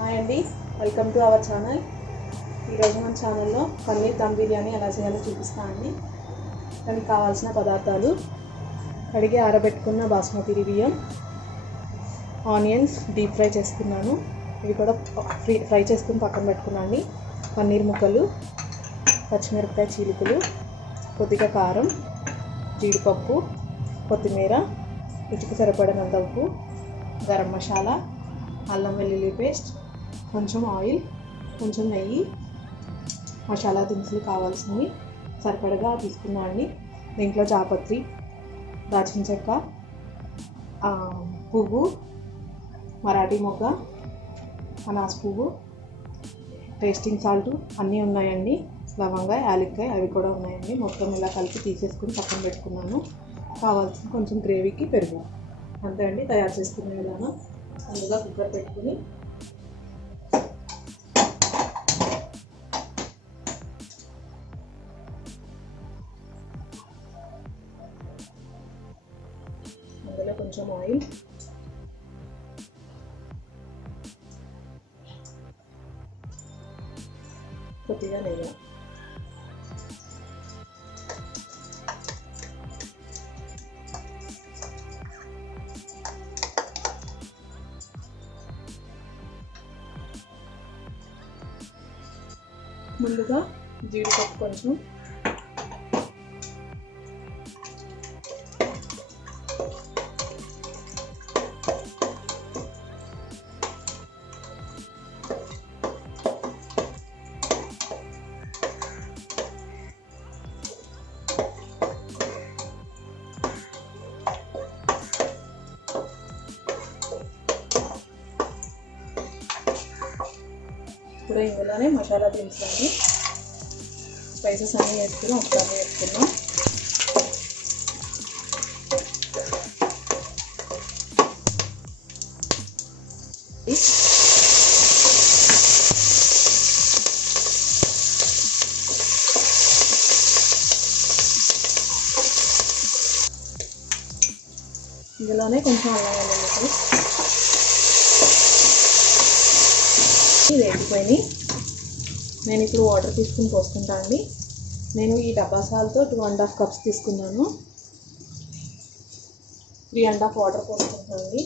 Hi అండి, welcome to our channel. ఈరోజు మన ఛానల్లో పన్నీర్ దమ్ బిర్యానీ ఎలా చేయాలో చూపిస్తానండి. దానికి కావాల్సిన పదార్థాలు: కడిగి ఆరబెట్టుకున్న బాస్మతి బియ్యం, ఆనియన్స్ డీప్ ఫ్రై చేసుకున్నాను, ఇవి కూడా ఫ్రై చేసుకుని పక్కన పెట్టుకున్నాను. పన్నీర్ ముక్కలు, పచ్చిమిరపకాయ చీలికలు, కొద్దిగా కారం, జీడిపప్పు, కొత్తిమీర, రుచికి సరిపడినంత ఉప్పు, గరం మసాలా, అల్లం వెల్లుల్లి పేస్ట్, కొంచెం ఆయిల్, కొంచెం నెయ్యి, మసాలా దినుసులు కావాల్సినవి సరిపడగా తీసుకున్నాను. దీంట్లో జాపత్రి, దాల్చిన చెక్క, పువ్వు, మరాఠీ మొగ్గ, అనాస్ పువ్వు, టేస్టింగ్ సాల్ట్ అన్నీ ఉన్నాయండి. లవంగా, యాలక్కాయ అవి కూడా ఉన్నాయండి. మొత్తం ఇలా కలిపి తీసేసుకుని పక్కన పెట్టుకున్నాను. కావాల్సిన కొంచెం గ్రేవీకి పెరుగు. అంతే అండి తయారు చేసుకునే విధానం. ముందుగా కుక్కర్ పెట్టుకుని అందులో కొంచెం ఆయిల్, కొద్దిగా నెయ్యి, ముందుగా జీడిపప్పు కొంచెం, ఇప్పుడు ఇందులోనే మసాలా దినుసులు, స్పైసెస్ అన్నీ వేసుకుని ఒకసారి వేసుకున్నాం. ఇందులోనే కొంచెం అల్లం వెల్లుల్లి పేస్ట్ వేగిపోయినాయి. నేను ఇప్పుడు వాటర్ తీసుకుని పోసుకుంటాను అండి. నేను ఈ డబ్బా సాల్తో 2.5 కప్స్ తీసుకున్నాను. 3.5 వాటర్ పోసుకుంటానండి.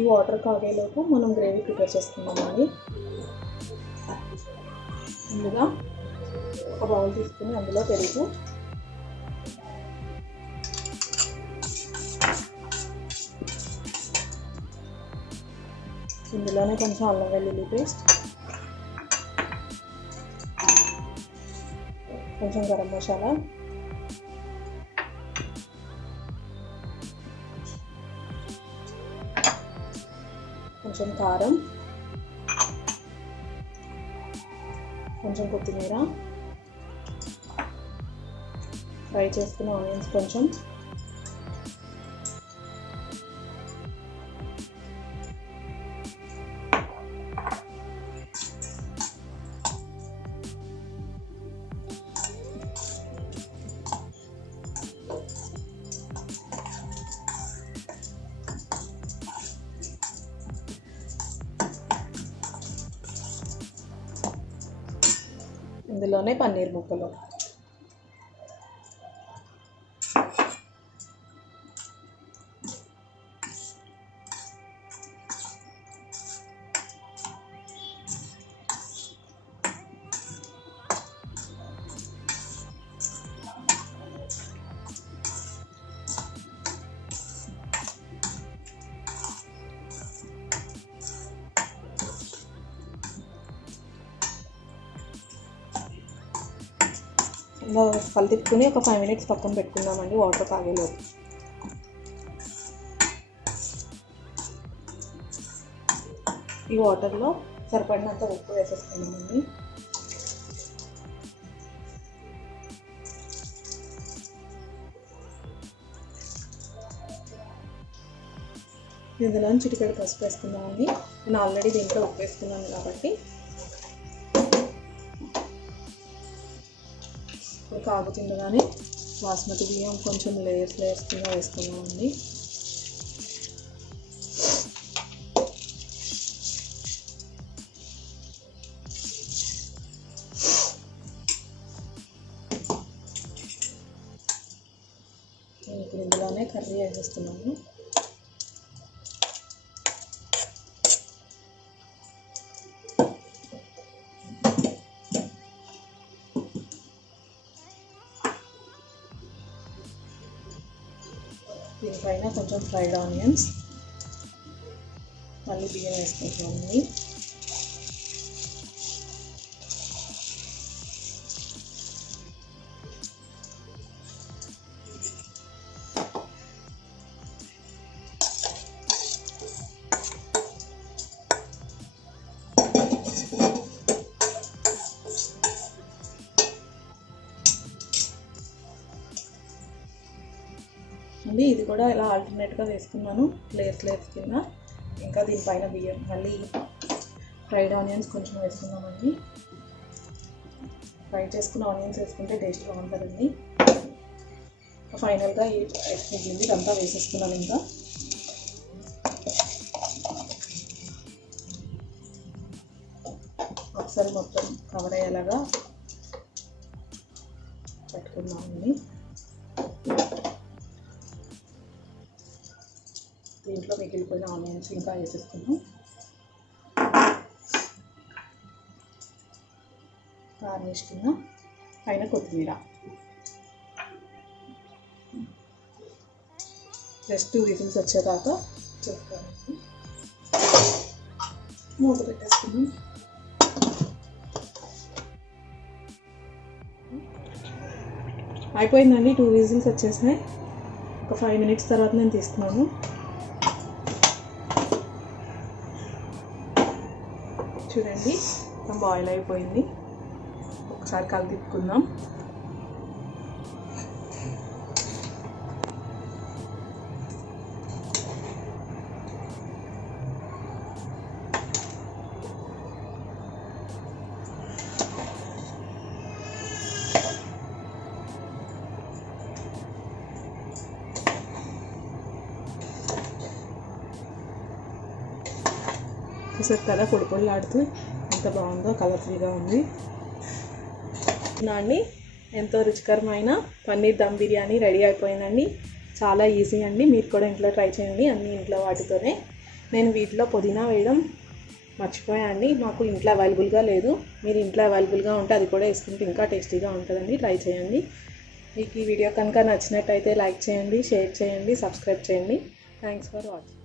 ఈ వాటర్ కాగేలోపు మనం గ్రేవీ ప్రిపేర్ చేసుకుందామండి. ముందుగా ఒక బౌల్ తీసుకుని అందులో పెరుగు, ఇందులోనే కొంచెం అల్లం వెల్లుల్లి పేస్ట్, కొంచెం గరం మసాలా, కొంచెం కారం, కొంచెం కొత్తిమీర, ఫ్రై చేసుకున్న ఆనియన్స్ కొంచెం, ఇందులోనే పన్నీర్ ముక్కలు, ఇలా కలిపుకుని ఒక 5 minutes పక్కన పెట్టుకుందామండి వాటర్ కాగేలోపు. ఈ వాటర్లో సరిపడినంత ఉప్పు వేసేసుకున్నామండి. ఇందులో చిటికెడు పసుపు వేసుకున్నామండి. నేను ఆల్రెడీ దీంట్లో ఉప్పు వేసుకున్నాను కాబట్టి ఇప్పుడు కాగుతుండగానే బాస్మతి బియ్యం కొంచెం లేయర్స్ కింద వేసుకున్నామండి. ఇప్పుడు ఇందులోనే కర్రీ వేసేస్తున్నాము. దీనిపైన కొంచెం ఫ్రైడ్ ఆనియన్స్, మళ్ళీ బియ్యం వేసుకుంటామండి. ఇది కూడా ఇలా ఆల్టర్నేట్గా వేసుకున్నాను లేయర్స్ కింద. ఇంకా దీనిపైన బియ్యం, మళ్ళీ ఫ్రైడ్ ఆనియన్స్ కొంచెం వేసుకున్నామండి. ఫ్రై చేసుకున్న ఆనియన్స్ వేసుకుంటే టేస్ట్ బాగుంటుందండి. ఫైనల్గా ఈ మిగిలింది ఇదంతా వేసేసుకున్నాను. ఇంకా ఒకసారి మొత్తం కవర్ అయ్యేలాగా పెట్టుకున్నామండి. దీంట్లో మిగిలిపోయిన ఆనియన్స్ ఇంకా వేసేసుకున్నాం. గార్నిష్ కింద పైన కొత్తిమీర. జస్ట్ 2 విజిల్స్ వచ్చేదాకా చూసుకోవాలి. మూత పెట్టేసుకున్నాం. అయిపోయిందండి. 2 విజిల్స్ వచ్చేసినాయి. ఒక 5 మినిట్స్ తర్వాత నేను తీసుకున్నాను. చూడండి, బాయిల్ అయిపోయింది. ఒకసారి కలిపికుందాం. చూసారు కదా, పొడి పొడిలాడుతూ ఎంత బాగుందో, కలర్ఫుల్గా ఉంది. అండి ఎంతో రుచికరమైన పన్నీర్ దమ్ బిర్యానీ రెడీ అయిపోయిందండి. చాలా ఈజీ అండి. మీరు కూడా ఇంట్లో ట్రై చేయండి. అన్ని ఇంట్లో వాటితోనే. నేను వీటిలో పుదీనా వేయడం మర్చిపోయానండి. మాకు ఇంట్లో అవైలబుల్గా లేదు. మీరు ఇంట్లో అవైలబుల్గా ఉంటే అది కూడా వేసుకుంటే ఇంకా టేస్టీగా ఉంటుందండి. ట్రై చేయండి. మీకు ఈ వీడియో కనుక నచ్చినట్టయితే లైక్ చేయండి, షేర్ చేయండి, సబ్స్క్రైబ్ చేయండి. Thanks for watching.